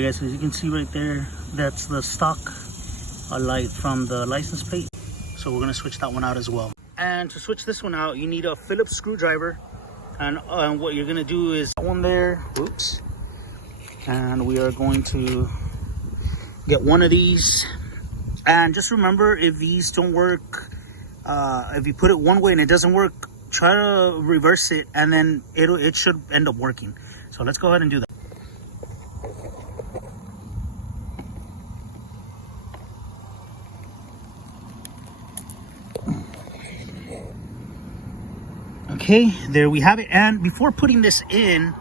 Alright guys, so as you can see right there, that's the stock light from the license plate. So we're gonna switch that one out as well. And to switch this one out, you need a Phillips screwdriver. And what you're gonna do is that one there, oops. And we are going to get one of these. And just remember, if these don't work, if you put it one way and it doesn't work, try to reverse it and then it should end up working. So let's go ahead and do that. Okay, there we have it. And before putting this in,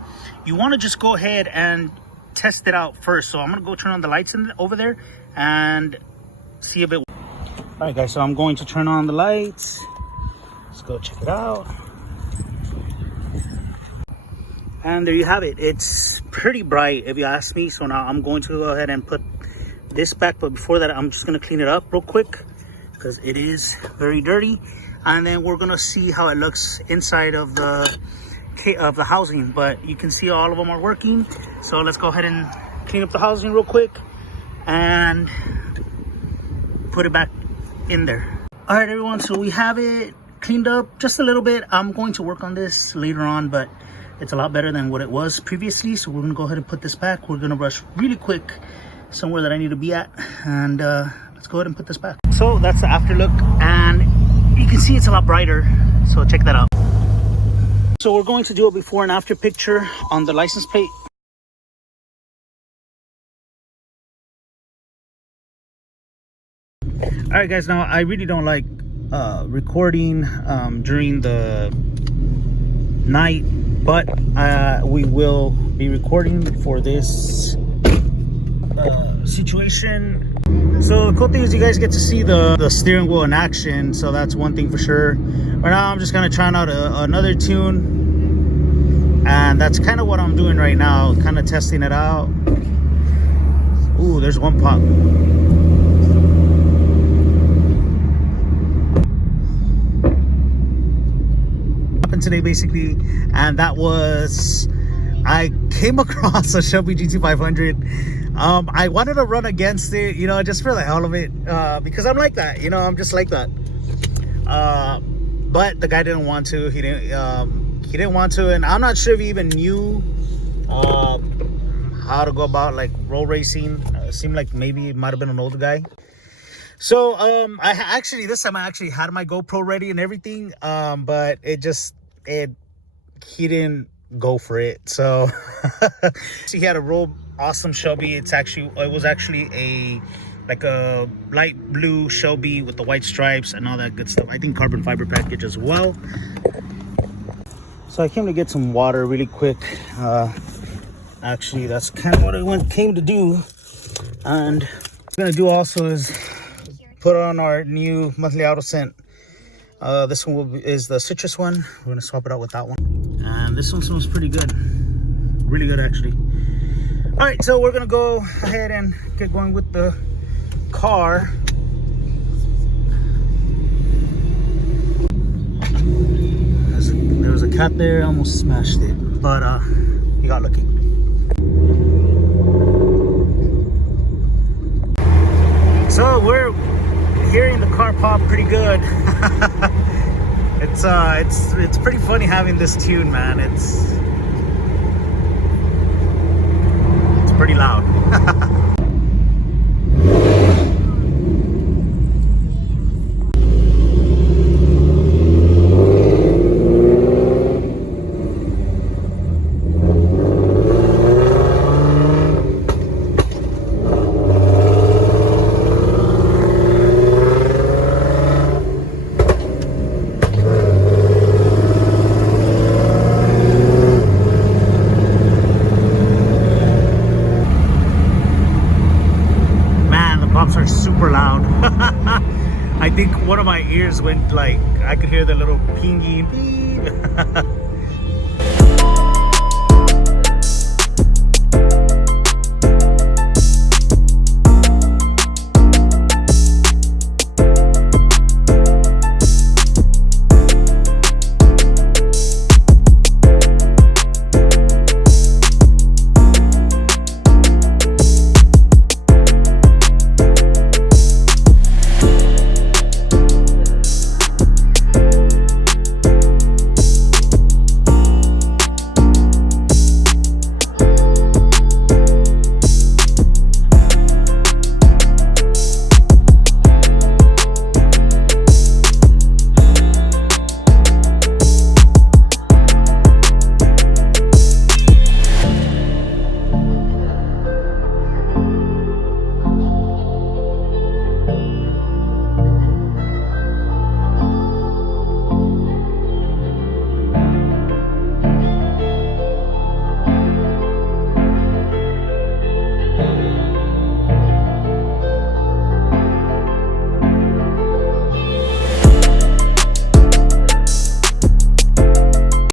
you want to just go ahead and test it out first. So I'm gonna go turn on the lights over there and see if it works. All right guys, so I'm going to turn on the lights. Let's go check it out. And there you have it. It's pretty bright if you ask me. So now I'm going to go ahead and put this back, but before that I'm just going to clean it up real quick because it is very dirty. And then we're going to see how it looks inside of the housing. But you can see all of them are working. So let's go ahead and clean up the housing real quick and put it back in there. All right everyone, so we have it cleaned up just a little bit. I'm going to work on this later on, but it's a lot better than what it was previously. So we're gonna go ahead and put this back. We're gonna rush really quick somewhere that I need to be at, and let's go ahead and put this back. So that's the after look, and you can see it's a lot brighter, so check that out. So we're going to do a before and after picture on the license plate. All right guys, now I really don't like recording during the night, but we will be recording for this situation. So the cool thing is you guys get to see the steering wheel in action, so that's one thing for sure. Right now I'm just kind of trying out another tune, and that's kind of what I'm doing right now, kind of testing it out. Ooh, there's one pop. Today basically, and that was, I came across a Shelby GT500. I wanted to run against it, you know, just for the hell of it, because I'm like that, you know, I'm just like that. But the guy didn't want to. He didn't want to, and I'm not sure if he even knew how to go about like roll racing. It seemed like maybe it might have been an older guy. So this time I actually had my GoPro ready and everything, but he didn't go for it. So he had a real awesome Shelby. It was actually a light blue Shelby with the white stripes and all that good stuff. I think carbon fiber package as well. So I came to get some water really quick. Actually, that's kind of what I came to do. And what I'm gonna do also is put on our new monthly auto scent. This one is the citrus one. We're gonna swap it out with that one. And this one smells pretty good. Really good, actually. All right, so we're gonna go ahead and get going with the car. There was a cat there, almost smashed it, but he got lucky. So we're hearing the car pop pretty good. It's pretty funny having this tune, man. It's pretty loud. Are super loud. I think one of my ears went like, I could hear the little pinging beep.